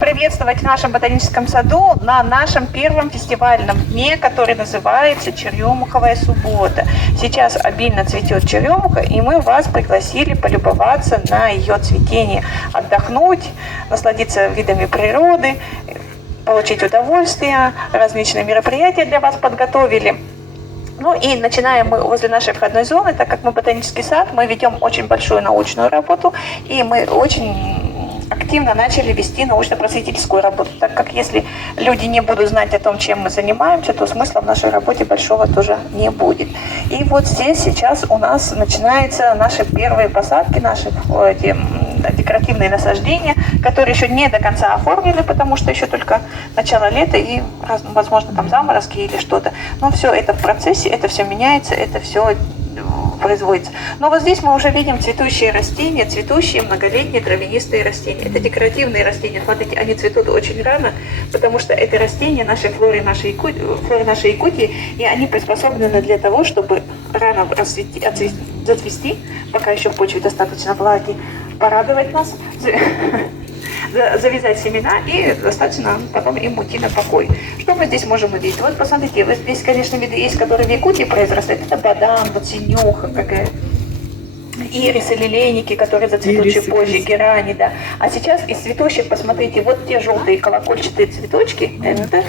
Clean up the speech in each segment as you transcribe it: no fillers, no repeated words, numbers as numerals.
Приветствовать в нашем ботаническом саду на нашем первом фестивальном дне, который называется «Черемуховая суббота». Сейчас обильно цветет черемуха, и мы вас пригласили полюбоваться на ее цветение, отдохнуть, насладиться видами природы, получить удовольствие. Различные мероприятия для вас подготовили. Ну и начинаем мы возле нашей входной зоны, так как мы ботанический сад, мы ведем очень большую научную работу, и мы очень активно начали вести научно-просветительскую работу, так как если люди не будут знать о том, чем мы занимаемся, то смысла в нашей работе большого тоже не будет. И вот здесь сейчас у нас начинаются наши первые посадки, наши декоративные насаждения, которые еще не до конца оформлены, потому что еще только начало лета и, возможно, там заморозки или что-то. Но все это в процессе, это все меняется, это все производится. Но вот здесь мы уже видим цветущие растения, цветущие многолетние травянистые растения. Это декоративные растения. Смотрите, они цветут очень рано, потому что это растения нашей флоры нашей Якутии, и они приспособлены для того, чтобы рано зацвести, пока еще в почве достаточно влаги, порадовать нас, завязать семена и достаточно потом им уйти на покой. Что мы здесь можем увидеть? Вот посмотрите, вот здесь, конечно, виды есть, которые в Якутии произрастают. Это бадан, вот синюха какая, ирисы, лилейники, которые зацветут чуть позже, герани, да. А сейчас из цветущих, посмотрите, вот те желтые колокольчатые цветочки, это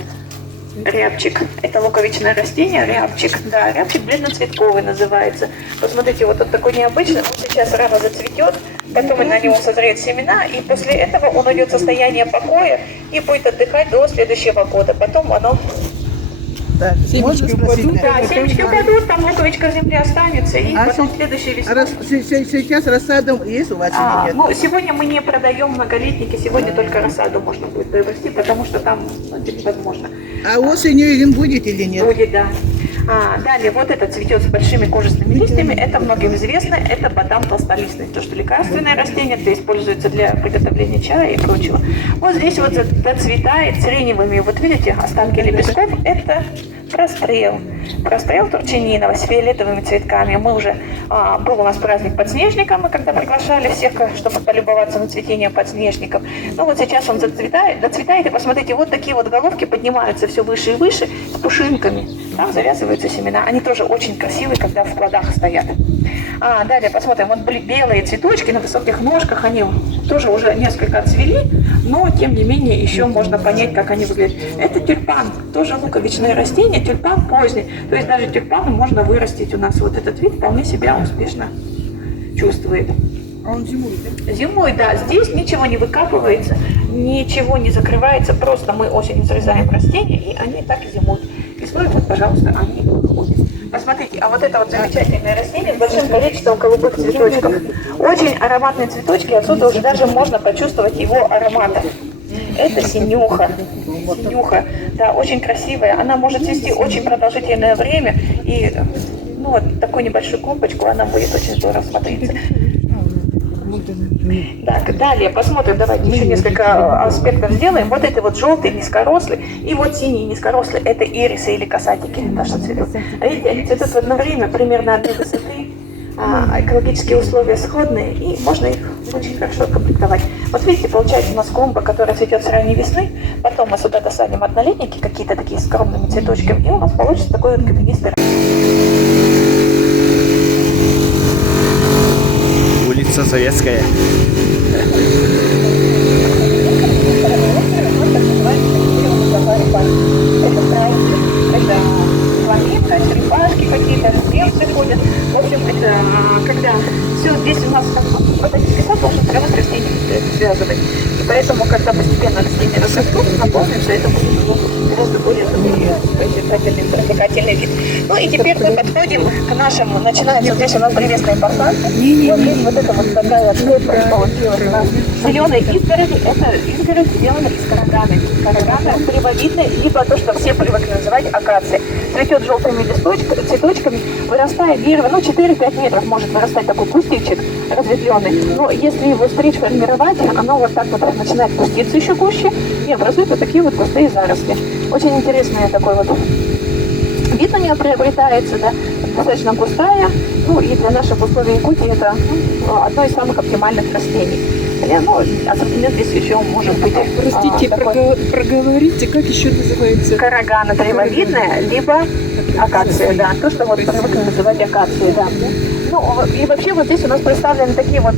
рябчик. Это луковичное растение, рябчик. Да, рябчик бледноцветковый называется. Посмотрите, вот он такой необычный, он сейчас рано зацветет, потом на него созреют семена, и после этого он уйдет в состояние покоя и будет отдыхать до следующего года. Потом оно... Так, семечки упадут? Да, семечки упадут, там луковичка в земле останется, и потом следующей весной... Сейчас рассаду есть у вас или нет? Ну, сегодня мы не продаем многолетники, сегодня только рассаду можно будет приобрести, потому что там это невозможно. А осенью им будет или нет? Будет, да. Далее, вот это цветет с большими кожистыми листьями, это многим известно, это бадан толстолистный, то, что лекарственное растение, это используется для приготовления чая и прочего. Вот здесь вот доцветает сиреневыми, вот видите, останки лепестков, это прострел. Прострел турчининова с фиолетовыми цветками. Мы уже, был у нас праздник подснежника, мы когда приглашали всех, чтобы полюбоваться на цветение подснежников. Ну вот сейчас он доцветает, и посмотрите, вот такие вот головки поднимаются все выше и выше с пушинками. Там завязываются семена. Они тоже очень красивые, когда в плодах стоят. Далее посмотрим, вот белые цветочки на высоких ножках, они тоже уже несколько отцвели, но тем не менее еще можно понять, как они выглядят. Это тюльпан, тоже луковичное растение, тюльпан поздний. То есть даже тюльпаны можно вырастить у нас. Вот этот вид вполне себя успешно чувствует. А он зимой, да? Зимой, да. Здесь ничего не выкапывается, ничего не закрывается. Просто мы осенью срезаем растения, и они так и зимуют. Весной, вот, пожалуйста, они выходят. Посмотрите, а вот это вот замечательное растение с большим количеством голубых цветочков. Очень ароматные цветочки, отсюда уже даже можно почувствовать его ароматы. Это синюха. Синюха, да, очень красивая. Она может цвести очень продолжительное время. И, ну, вот такую небольшую клумбочку, она будет очень здорово смотреться. Так, далее посмотрим, давайте еще несколько аспектов сделаем. Вот это вот желтый низкорослый и вот синий низкорослый, это ирисы или касатики, да, что цветут. Видите, они цветут в одно время, примерно одной высоты, экологические условия сходные, и можно их очень хорошо комплектовать. Вот видите, получается у нас клумба, которая цветет с ранней весны, потом мы сюда досадим однолетники, какие-то такие скромными цветочками, и у нас получится такой вот каменистый. Улица Советская. Черепашки какие-то, стрелцы ходят. В общем, это когда все здесь у нас ботанический сад должен прямо с растениями связывать. И поэтому, когда постепенно растения растут, наполнится, это будет гораздо более привлекательный вид. Ну и теперь мы подходим к нашему, начинается здесь у нас древесные посадки. Вот здесь вот это вот такая штука получилась у нас. Зеленые изгороди, это изгородь сделана из караганы. Карагана древовидная, либо то, что все привыкли называть акация. Цветет желтыми цветочками, вырастает дерево, ну 4-5 метров может вырастать такой кустичек разветвленный. Но если его стричь, формировать, оно вот так вот начинает пуститься еще гуще и образует вот такие вот густые заросли. Очень интересный такой вот вид у нее приобретается, да, достаточно густая, ну и для наших условий Якутии это одно из самых оптимальных растений. Ну, ассортимент здесь еще может быть. Простите, проговорите, как еще называется? Карагана древовидная, либо акация, да. То, что вот привыкли называть акацией, да. Ну, и вообще вот здесь у нас представлены такие вот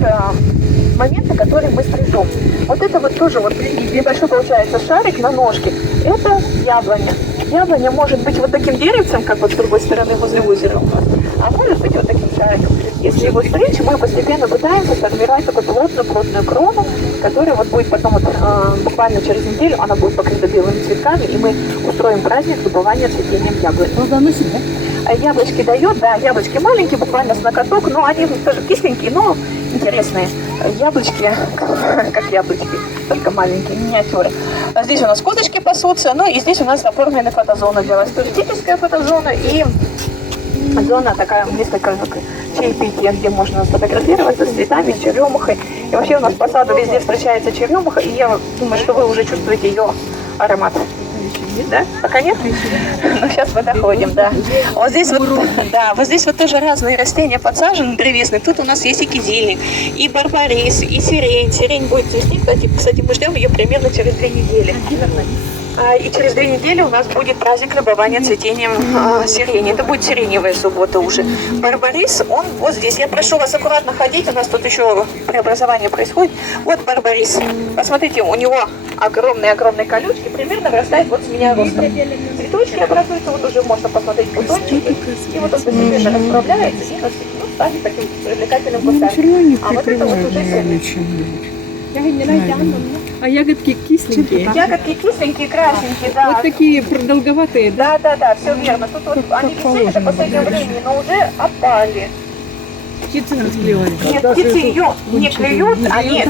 моменты, которые мы стрижем. Вот это вот тоже вот небольшой получается шарик на ножке. Это яблоня. Яблоня может быть вот таким деревцем, как вот с другой стороны возле озера у нас, а может быть вот таким шариком. Если его стричь, мы постепенно пытаемся сформировать такую плотную крону, которая вот будет потом вот, буквально через неделю, она будет покрыта белыми цветками, и мы устроим праздник любования цветением яблонь. Он заносит, да? Яблочки дает, да, яблочки маленькие, буквально с ноготок, но они тоже кисленькие, но интересные. Яблочки, как яблочки, только маленькие, миниатюры. А здесь у нас козочки пасутся, ну и здесь у нас оформлены фотозона для вас. Туристическая фотозона и зона такая, несколько чаепития, где можно сфотографироваться с цветами, с черемухой. И вообще у нас по саду везде встречается черемуха, и я думаю, что вы уже чувствуете ее аромат. Да? Пока нет? Ну, сейчас мы доходим, да. Вот здесь вот, да, вот здесь вот тоже разные растения подсажены, древесные. Тут у нас есть и кизильник, и барбарис, и сирень. Сирень будет цвести, кстати, мы ждем ее примерно через 2 недели. И через 2 недели у нас будет праздник любования цветением сирени. Это будет сиреневая суббота уже. Барбарис, он вот здесь. Я прошу вас аккуратно ходить, у нас тут еще преобразование происходит. Вот барбарис. Посмотрите, у него огромные колючки, примерно вырастает вот с меня ростом. Цветочки образуются, вот уже можно посмотреть бутончики. И вот он постепенно расправляется и станет таким привлекательным кустом. А вот это вот уже сирень. А ягодки кисленькие? Ягодки кисленькие, красненькие, да. Вот такие продолговатые, да? Да, все верно. Тут вот они висели до последнего времени, но уже опали. Птицы не клевали. Нет, птицы ее не клюют, они,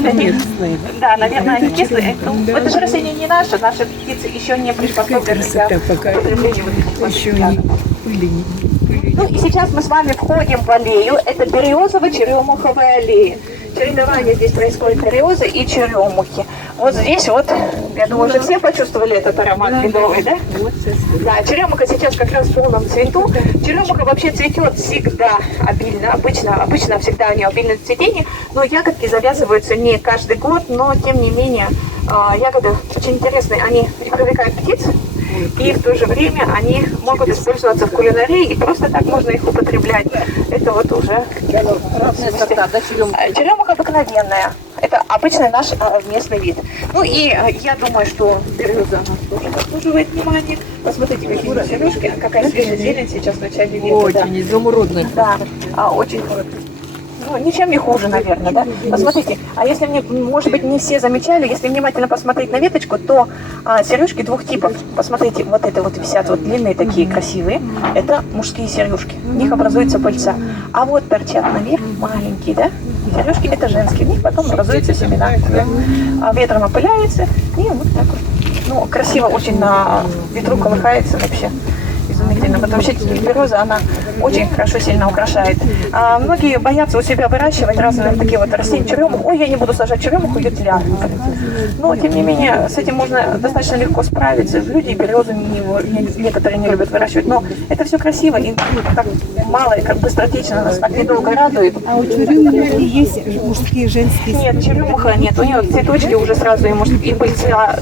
да, наверное, они кислые. Это же растение не наше, наши птицы еще не приспособлены для употребления вот этих Еще не пыли. Ну и сейчас мы с вами входим в аллею. Это березово-черемуховая аллея. Чередование здесь происходит березы и черемухи. Вот здесь вот, я думаю, уже все почувствовали этот аромат медовый, да? Да, черемуха сейчас как раз в полном цвету. Черемуха вообще цветет всегда обильно, обычно всегда у нее обильное цветение, но ягодки завязываются не каждый год, но тем не менее ягоды очень интересные, они и привлекают птиц, и в то же время они могут использоваться в кулинарии, и просто так можно их употреблять. Это вот уже черемуха обыкновенная. Это обычный наш местный вид. Ну и я думаю, что береза нас тоже заслуживает внимания. Посмотрите, какие сережки, какая свежая зелень сейчас в начале лета. Очень изумрудно. Да, очень ну, ничем не хуже, наверное, да? Посмотрите, а если мне, может быть, не все замечали, если внимательно посмотреть на веточку, то сережки 2 типов. Посмотрите, вот это вот висят, вот длинные такие красивые, это мужские сережки, в них образуется пыльца. А вот торчат наверх маленькие, да? Сережки это женские, в них потом образуются семена, да? А ветром опыляется, и вот так вот. Ну, красиво очень на ветру колыхается вообще. Изумительно, потому что береза, она очень хорошо сильно украшает. Многие боятся у себя выращивать разные такие вот растения, черемуху. Ой, я не буду сажать черемуху, ее тля. Но, тем не менее, с этим можно достаточно легко справиться. Люди березу некоторые не любят выращивать, но это все красиво и так мало, и как быстротечно нас так недолго радует. А у черемухи есть мужские и женские? Нет, черемуха нет, у нее цветочки уже сразу, и может и пыльца,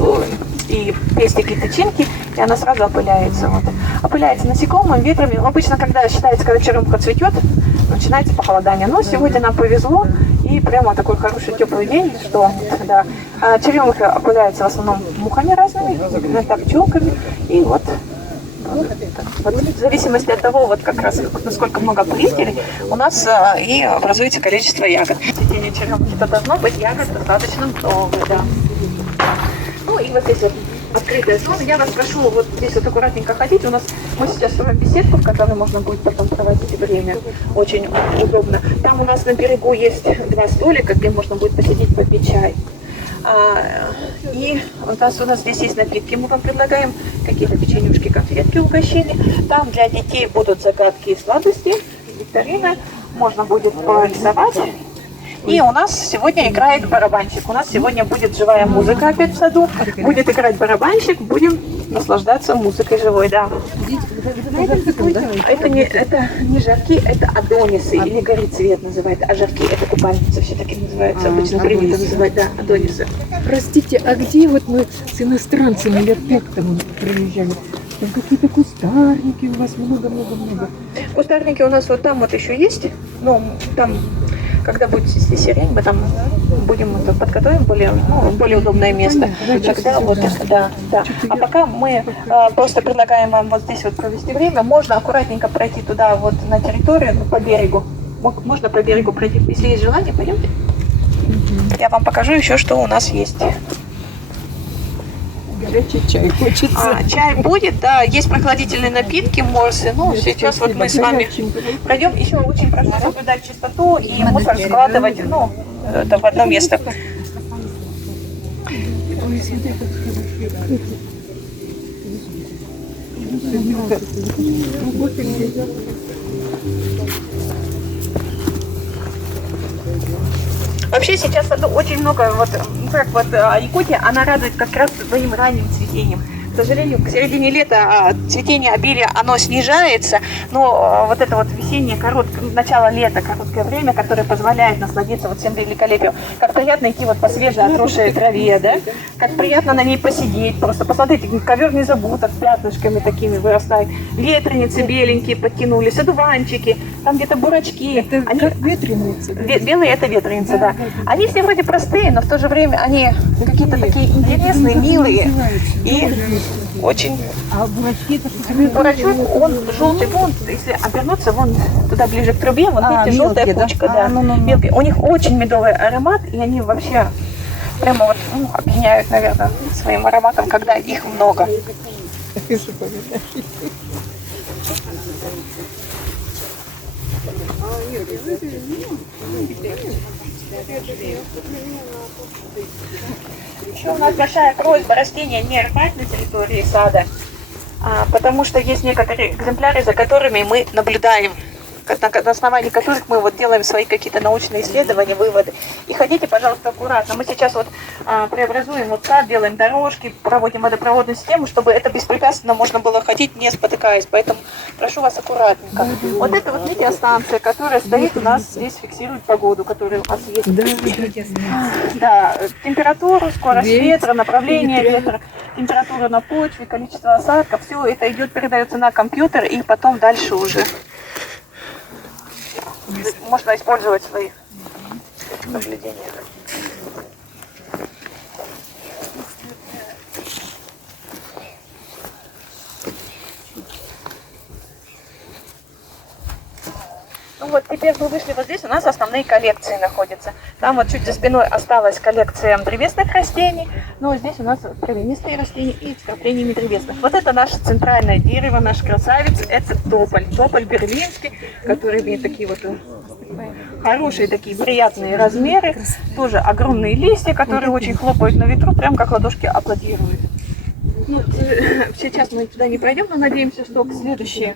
и пестики, тычинки, и она сразу опыляется. Вот. Опыляется насекомым, ветрами. Обычно, когда считается, когда черемуха цветет, начинается похолодание. Но сегодня нам повезло, и прямо такой хороший теплый день, что да, черемуха опыляется в основном мухами разными, иногда пчелками, и вот. Вот, в зависимости от того, вот как раз насколько много опылителей, у нас и образуется количество ягод. Цветение черемухи-то должно быть ягод достаточно много, да. Ну и вот здесь вот открытая зона. Я вас прошу вот здесь вот аккуратненько ходить. У нас мы сейчас строим беседку, в которой можно будет потом проводить время. Очень удобно. Там у нас на берегу есть 2 столика, где можно будет посидеть, попить чай. И у нас здесь есть напитки. Мы вам предлагаем какие-то печенюшки, конфетки, угощения. Там для детей будут загадки и сладости, викторина. Можно будет порисовать. И у нас сегодня играет барабанщик. У нас сегодня будет живая музыка опять в саду. Будет играть барабанщик, будем наслаждаться музыкой живой, да. Это не жарки, это адонисы, или горит цвет называют, а жарки это купальницы все-таки называются, обычно принято называть, да, адонисы. Простите, а где вот мы с иностранцами лет 5 тому приезжали? Там какие-то кустарники у вас много-много-много. Кустарники у нас вот там вот еще есть, но там, когда будет цвести сирень, мы там будем это подготовим более удобное место. Тогда вот, да. А пока мы просто предлагаем вам вот здесь вот провести время. Можно аккуратненько пройти туда вот на территорию, по берегу. Можно по берегу пройти. Если есть желание, пойдемте. Я вам покажу еще, что у нас есть. Горячий чай хочется. Чай будет, да, есть прохладительные напитки, морсы. Ну, сейчас вот мы с вами пройдем. Еще очень прошу соблюдать чистоту и мусор складывать, это в одно место. Вообще сейчас очень много, Якутия, она радует как раз своим ранним цветением. К сожалению, к середине лета цветение обилия, оно снижается, но вот это вот весеннее, начало лета, короткое время, которое позволяет насладиться вот всем великолепием. Как приятно идти вот по свежей отросшей траве, да? Как приятно на ней посидеть, просто посмотрите, ковер не забудок, пятнышками такими вырастает. Ветреницы беленькие подтянулись, одуванчики, там где-то бурачки. Это как ветреницы? Белые это ветреницы, да. Они все вроде простые, но в то же время они какие-то такие интересные, милые и очень. А бурачки это что? Бурачок, он желтый, вон, если обернуться, вон туда ближе к трубе, вон видите, желтая мелкие, кучка, да? да. Мелкие. У них очень медовый аромат, и они вообще прямо вот опьяняют, наверное, своим ароматом, когда их много. Еще у нас большая просьба растения не рвать на территории сада, потому что есть некоторые экземпляры, за которыми мы наблюдаем, на основании которых мы вот делаем свои какие-то научные исследования, выводы. И ходите, пожалуйста, аккуратно. Мы сейчас вот преобразуем вот сад, делаем дорожки, проводим водопроводную систему, чтобы это беспрепятственно можно было ходить, не спотыкаясь. Поэтому прошу вас аккуратненько. Вот это вот метеостанция, которая стоит у нас здесь, фиксирует погоду, которая у нас есть. Да, температуру, скорость ветра, направление ветра, температура на почве, количество осадков, все это идет, передается на компьютер, и потом дальше уже можно использовать в своих наблюдениях. Ну вот, теперь мы вышли вот здесь, у нас основные коллекции находятся. Там вот чуть за спиной осталась коллекция древесных растений, но здесь у нас травянистые растения и с краплениями древесных. Вот это наше центральное дерево, наш красавец, это тополь берлинский, который имеет такие вот хорошие, такие приятные размеры, тоже огромные листья, которые очень хлопают на ветру, прям как ладошки аплодируют. Ну, сейчас мы туда не пройдем, но надеемся, что к следующей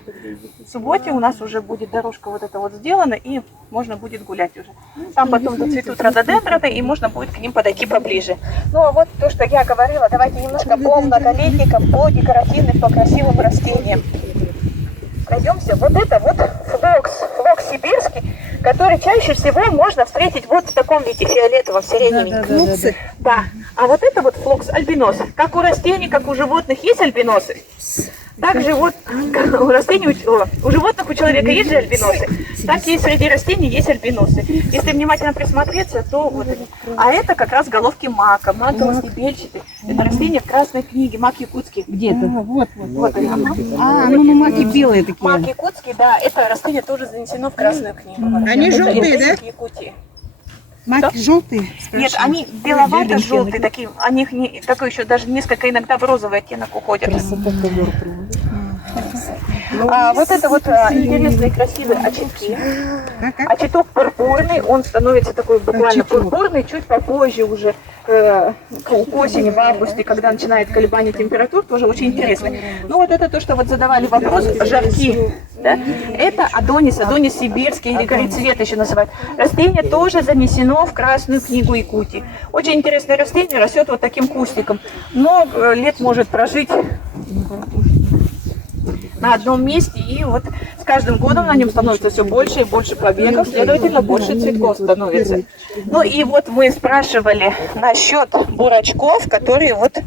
субботе у нас уже будет дорожка вот эта вот сделана, и можно будет гулять уже. Там потом зацветут рододендроны, и можно будет к ним подойти поближе. Ну, а вот то, что я говорила, давайте немножко по многолетникам, по декоративным, по красивым растениям пройдемся. Вот это вот флокс сибирский, который чаще всего можно встретить вот в таком виде, фиолетовом, сиреневеньком. Да. А вот это вот флокс альбинос. Как у растений, как у животных есть альбиносы, также вот у растений, у животных, у человека есть же альбиносы, так и среди растений есть альбиносы. Если внимательно присмотреться, то вот они. А это как раз головки мака, маковый стебельчатый. Это растение в Красной книге, мак якутский. Где это? Вот. они. Маки белые такие. Мак якутский, да, это растение тоже занесено в Красную книгу. Они Это желтые, эндемик да? Якутии. Маки желтые? Нет, они беловато-желтые, такие, у них такой еще даже несколько иногда в розовый оттенок уходят. Вот это вот интересные красивые очаги. Очаток пурпурный, он становится такой буквально пурпурный чуть попозже уже, к осени, в августе, когда начинает колебание температур, тоже очень интересно. Ну вот это то, что вот задавали вопрос, жарки, да? Это Адонис сибирский или горецвет еще называют. Растение тоже занесено в Красную книгу Якутии. Очень интересное растение, растет вот таким кустиком. Много лет может прожить на одном месте, и вот с каждым годом на нем становится все больше и больше побегов, следовательно, больше цветков становится. Ну и вот мы спрашивали насчет бурачков, которые вот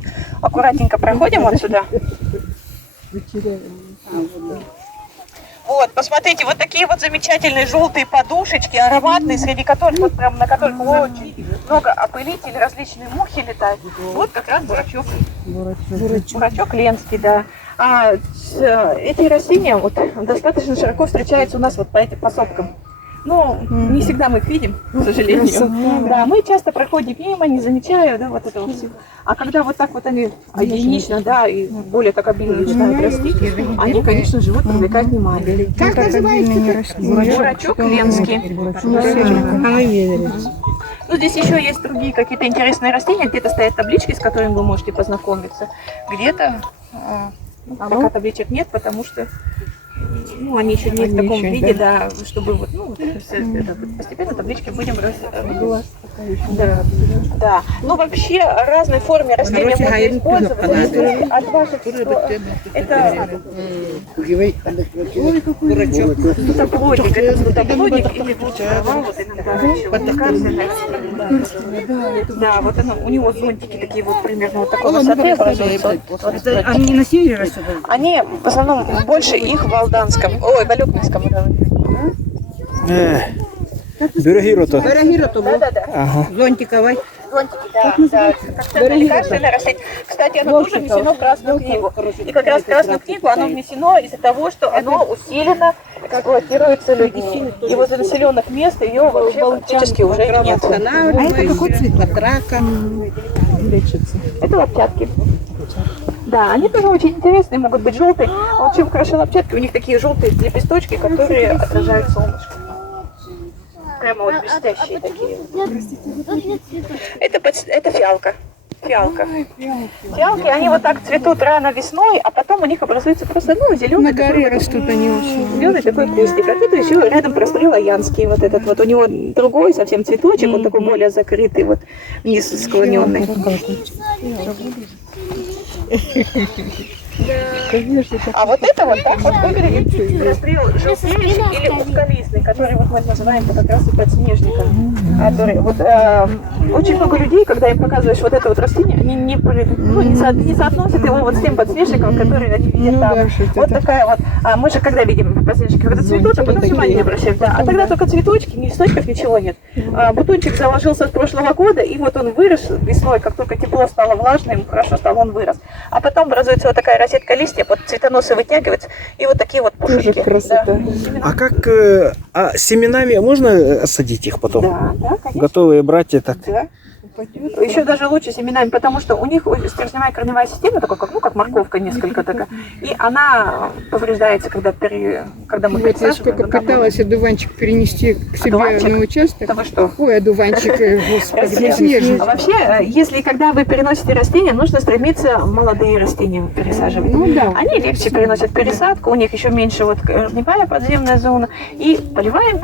аккуратненько проходим вот сюда. Вот, посмотрите, вот такие вот замечательные желтые подушечки, ароматные, среди которых, вот прям на которых очень много опылителей, различные мухи летают. Вот как раз бурачок. Бурачок ленский, да. Эти растения вот достаточно широко встречаются у нас вот по этим посадкам. Но не всегда мы их видим, к сожалению. Да, мы часто проходим мимо, не замечая, да, вот этого всего. А когда вот так вот они единично, да, и более так обильно начинают расти, они, конечно же, вот привлекают внимание. Как называется? Бурачок ленский. Ну, здесь еще есть другие какие-то интересные растения. Где-то стоят таблички, с которыми вы можете познакомиться. Где-то пока табличек нет, потому что они еще не в таком виде, да, чтобы вот, постепенно таблички будем да. Ну, вообще, разные формы растения можно использовать. От ваших это таблодик, или трава, вот иногда. Да, вот оно, у него зонтики такие вот примерно вот такой высоты образуются. Они на севере растут? Они в основном больше их в Алданском, в Алёкнинском районе. Бюрогирото. Да. Ага. Зонтиковой. Зонтики, да. Как лекарственное растение. Кстати, оно тоже внесено в Красную книгу. И как раз в Красную книгу оно внесено из-за того, что оно усиленно эксплуатируется людьми. И возле населенных мест ее вообще практически уже нет. А это какой цвет? От рака. Это лапчатки. Да, они тоже очень интересные, могут быть желтые. Вот чем хороши лапчатки, у них такие желтые лепесточки, которые отражают солнышко. Прямо вот блестящие такие. Это фиалка. Фиалки, они вот так цветут рано весной, а потом у них образуется просто, зеленый. На горе растут они очень. Зеленый такой кустик. А тут еще рядом прострел аянский вот этот вот. У него другой совсем цветочек, он такой более закрытый, вот вниз склоненный. А вот это вот так вот выглядит расстрел желтейший или узколистный, который вот мы называем как раз и подснежником. Который, вот, очень много людей, когда им показываешь вот это вот растение, они не соотносят его вот с тем подснежником, который они видят там. Вот такая вот. А мы же когда видим подснежники, когда цветут, а потом внимание не обращаем. Да. А тогда только цветочки, ни листочков, ничего нет. Бутончик заложился с прошлого года, и вот он вырос весной, как только тепло стало влажным, хорошо стало, он вырос. А потом образуется вот такая расетка листьев, вот цветоносы вытягиваются, и вот такие вот пушечки. Да. А как семенами можно садить их потом? Да, конечно. Готовые брать это? Да. Еще даже лучше семенами, потому что у них стержневая корневая система такая, как морковка несколько такая, и она повреждается, когда мы Вот я сколько пыталась одуванчик перенести к себе на участок. Да вы что? Ой, одуванчик, господи, снежный. А вообще, если когда вы переносите растения, нужно стремиться молодые растения пересаживать. Ну да. Они легче переносят пересадку, у них еще меньше вот корневая подземная зона. И поливаем.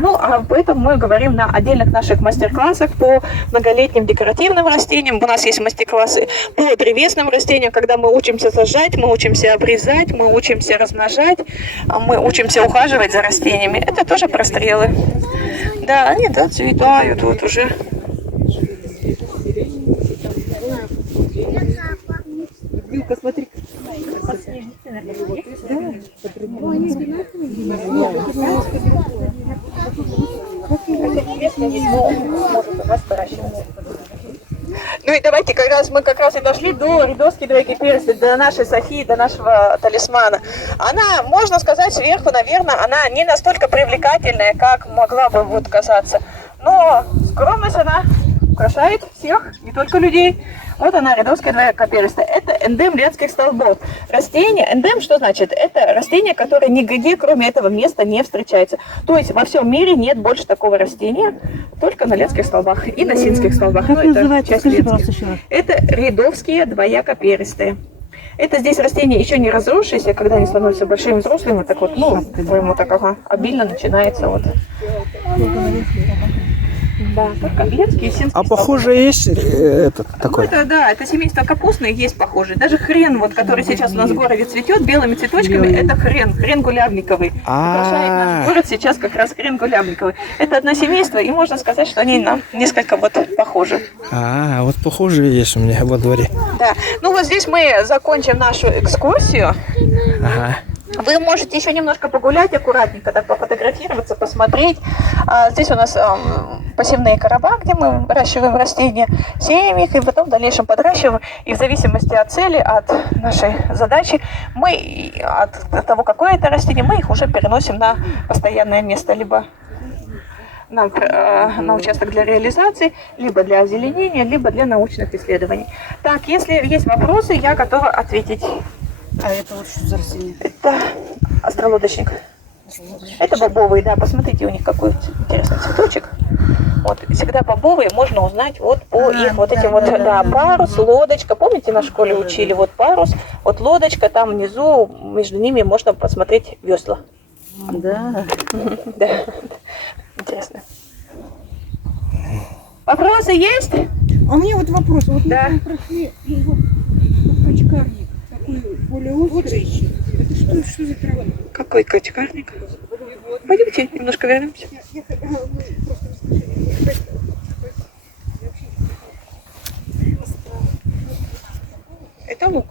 Ну, а поэтому мы говорим на отдельных наших мастер-классах по многолетним декоративным растениям. У нас есть мастер-классы по древесным растениям, когда мы учимся сажать, мы учимся обрезать, мы учимся размножать, мы учимся ухаживать за растениями. Это тоже прострелы. Да, они цветают вот уже. Вилка, смотри. Ну и давайте, мы как раз и дошли до рядовки двойки перца, до нашей Софии, до нашего талисмана. Она, можно сказать, сверху, наверное, она не настолько привлекательная, как могла бы вот казаться. Но скромность она украшает всех, не только людей. Вот она, рядовская двоякоперистая. Это эндем редких столбов. Растение, эндем что значит? Это растение, которое нигде, кроме этого места, не встречается. То есть во всем мире нет больше такого растения, только на летских столбах и на синских столбах. Как Ну, это называется? часть Скажи, летских. пожалуйста, еще раз. Это рядовские двоякоперистые. Это здесь растение еще не разросшееся, когда они становятся большими взрослыми, так вот, ну, по-моему, так ага, обильно начинается вот. Да, только летские и синские А столбы. похоже есть этот Ну, такой? это, да, это семейство капустных есть похожие. Даже хрен, вот, который сейчас у нас в городе цветет белыми цветочками, это хрен гулявниковый. Украшает наш город сейчас как раз хрен гулявниковый. Это одно семейство, и можно сказать, что они нам несколько вот похожи. А, вот похожие есть у меня во дворе. Да. Ну вот здесь мы закончим нашу экскурсию. Ага. Вы можете еще немножко погулять аккуратненько, так пофотографироваться, посмотреть. Здесь у нас посевные короба, где мы выращиваем растения, сеем их и потом в дальнейшем подращиваем. И в зависимости от цели, от нашей задачи, мы от того, какое это растение, мы их уже переносим на постоянное место, либо на участок для реализации, либо для озеленения, либо для научных исследований. Так, если есть вопросы, я готова ответить. А это вот что за растение? Это остролодочник. Это бобовые, да, посмотрите, у них какой интересный цветочек. Вот, всегда бобовые можно узнать вот по их вот этим вот, да, парус, лодочка. Помните, на школе учили, вот парус, вот лодочка, там внизу, между ними можно посмотреть весла. Да. Да, интересно. Вопросы есть? А у меня вот вопрос. Вот Да. мы прошли его качкарник, такой более острый. Это что за трава? Какой качкарник? Пойдемте, немножко вернемся. Это лук.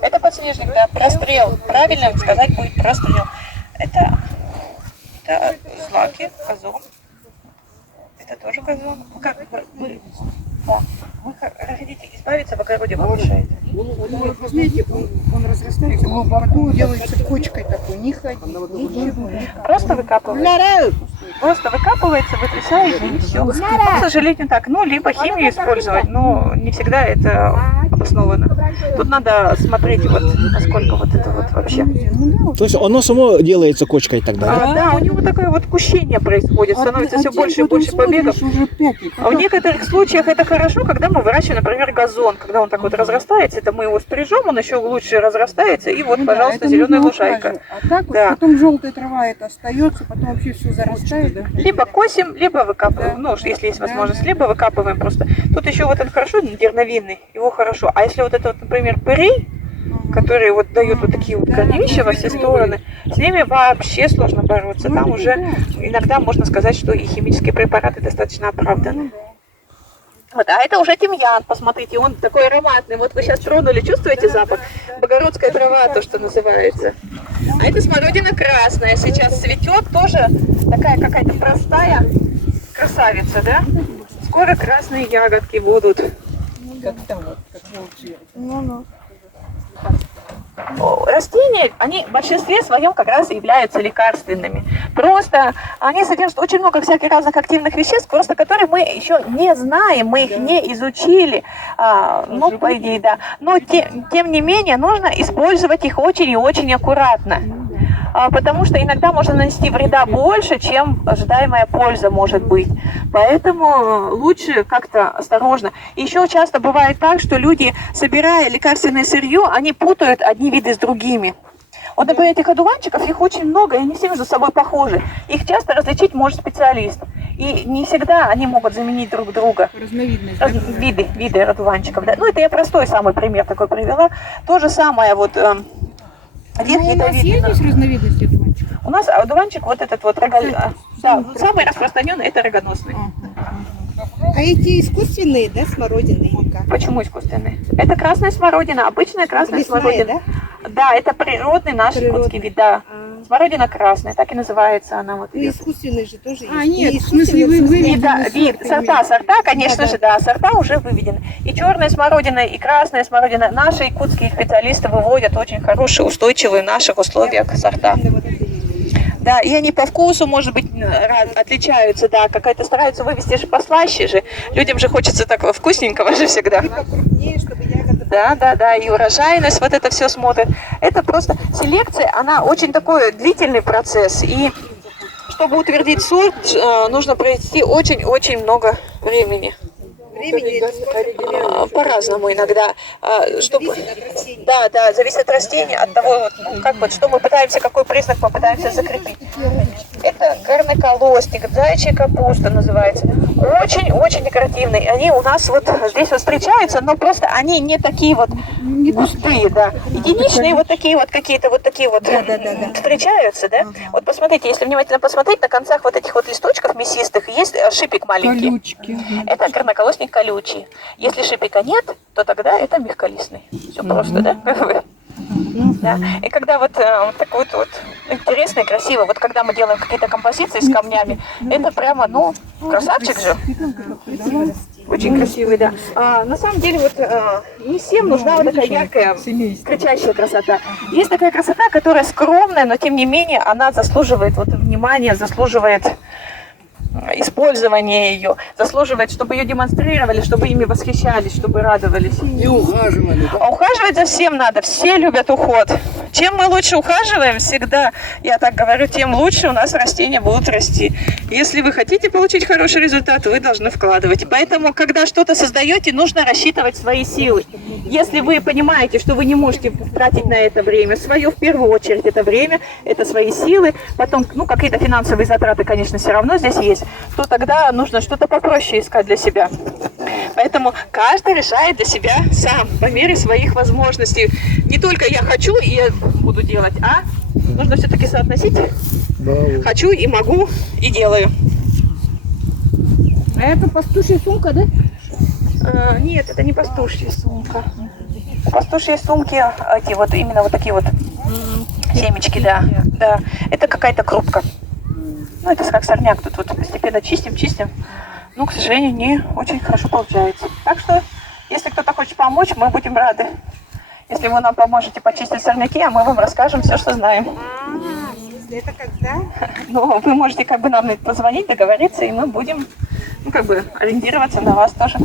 Это подснежник, да, прострел. Правильно сказать будет прострел. Это злаки, газон. Это тоже газон. Как вы, да, вы хотите избавиться в огороде, вы мешаете. Вы знаете, он разрастается глубоко, делается кочкой такой. Не ходи, ничего. Просто выкапывается. Просто выкапывается, вытрясаете и все. Ну, к сожалению, так. Ну, либо химию использовать, но не всегда это обоснованно. Тут надо смотреть, вот, насколько вот это вот вообще. То есть оно само делается кочкой тогда? Да, у него такое вот кущение происходит, становится все больше и больше побегов. А в некоторых случаях это хорошо, когда мы выращиваем, например, газон. Когда он так вот разрастается, это мы его стрижем, он еще лучше разрастается, и вот, пожалуйста, зеленая лужайка. А так Да. вот потом желтая трава это остается, потом вообще все зарастает. Либо косим, либо выкапываем. Ну, если есть возможность, либо выкапываем просто. Тут еще вот это хорошо, дерновинный, его хорошо. А если вот это вот, например, пырей, которые вот дают вот такие вот корневища во все стороны, с ними вообще сложно бороться. Там уже иногда можно сказать, что и химические препараты достаточно оправданы. Вот, а это уже тимьян, посмотрите, он такой ароматный. Вот вы сейчас тронули, чувствуете запах? Богородская трава, то, что называется. А это смородина красная, сейчас цветет, тоже такая какая-то простая красавица, да? Скоро красные ягодки будут. Как там вот, как волчья. Растения, они в большинстве своем как раз являются лекарственными. Просто они содержат очень много всяких разных активных веществ, просто которые мы еще не знаем, мы их не изучили. Ну, по идее, да. Но тем не менее нужно использовать их очень и очень аккуратно. Потому что иногда можно нанести вреда больше, чем ожидаемая польза может быть. Поэтому лучше как-то осторожно. Еще часто бывает так, что люди, собирая лекарственное сырье, они путают одни виды с другими. Вот, например, этих одуванчиков, их очень много, и они все между собой похожи. Их часто различить может специалист. И не всегда они могут заменить друг друга. Разновидность. Виды одуванчиков. Да. Ну, это я простой самый пример такой привела. То же самое вот... У нас есть разновидности одуванчика? У нас одуванчик вот этот вот да, самый распространенный это рогоносный. А эти искусственные, да, смородины или как? Почему искусственный? Это красная смородина, обычная красная Лесная, смородина. Да, это природный наш якутский вид, да. Смородина красная, так и называется она. Вот Ну, идет. искусственные же тоже есть. А, нет, И в смысле искусственные, вы И да, вид, сорта, конечно Да, же, да, сорта уже выведены. И черная смородина, и красная смородина. Наши якутские специалисты выводят очень хорошие, устойчивые в наших условиях сорта. вот это есть. Да, и они по вкусу, может быть, отличаются, да, какая-то стараются вывести же послаще же. Людям же хочется такого вкусненького же всегда. Покрупнее, чтобы ягода... Да, и урожайность, вот это все смотрит. Это просто селекция, она очень такой длительный процесс. И чтобы утвердить сорт, нужно провести очень-очень много времени. Времени это сколько примерно? По-разному иногда. Чтобы... Зависит от растения. Да, зависит от растения, от того, вот, ну, как вот, что мы пытаемся, какой признак мы пытаемся закрепить. Это горноколосник, зайчья капуста называется. Очень-очень декоративный. Они у нас вот здесь вот встречаются, но просто они не такие вот густые, да. Единичные вот такие вот какие-то вот такие вот встречаются, да. Вот посмотрите, если внимательно посмотреть, на концах вот этих вот листочков мясистых есть шипик маленький. Колючки. Это горноколосник колючий. Если шипика нет, то тогда это мягколистный. Все просто, да? Да. И когда вот такой вот интересно и красиво, вот когда мы делаем какие-то композиции с камнями, это прямо, ну, красавчик же. Очень красивый, да. На самом деле вот не всем нужна вот такая яркая, кричащая красота. Есть такая красота, которая скромная, но тем не менее она заслуживает вот внимания, заслуживает использование ее, заслуживает, чтобы ее демонстрировали, чтобы ими восхищались, чтобы радовались. И ухаживали, да? А ухаживать за всем надо, все любят уход. Чем мы лучше ухаживаем, всегда, я так говорю, тем лучше у нас растения будут расти. Если вы хотите получить хороший результат, вы должны вкладывать. Поэтому, когда что-то создаете, нужно рассчитывать свои силы. Если вы понимаете, что вы не можете тратить на это время свое, в первую очередь это время, это свои силы, потом, ну, какие-то финансовые затраты, конечно, все равно здесь есть, то тогда нужно что-то попроще искать для себя. Поэтому каждый решает для себя сам, по мере своих возможностей. Не только я хочу и я буду делать, а нужно все-таки соотносить. Хочу и могу, и делаю. А это пастушья сумка, да? Нет, это не пастушья сумка. Пастушьи сумки, эти вот именно вот такие вот семечки, да. Это какая-то крупка. Ну, это как сорняк, тут вот постепенно чистим. Ну, к сожалению, не очень хорошо получается. Так что, если кто-то хочет помочь, мы будем рады. Если вы нам поможете почистить сорняки, а мы вам расскажем все, что знаем. Это когда? Ну, вы можете как бы нам позвонить, договориться, и мы будем, ну, как бы ориентироваться на вас тоже.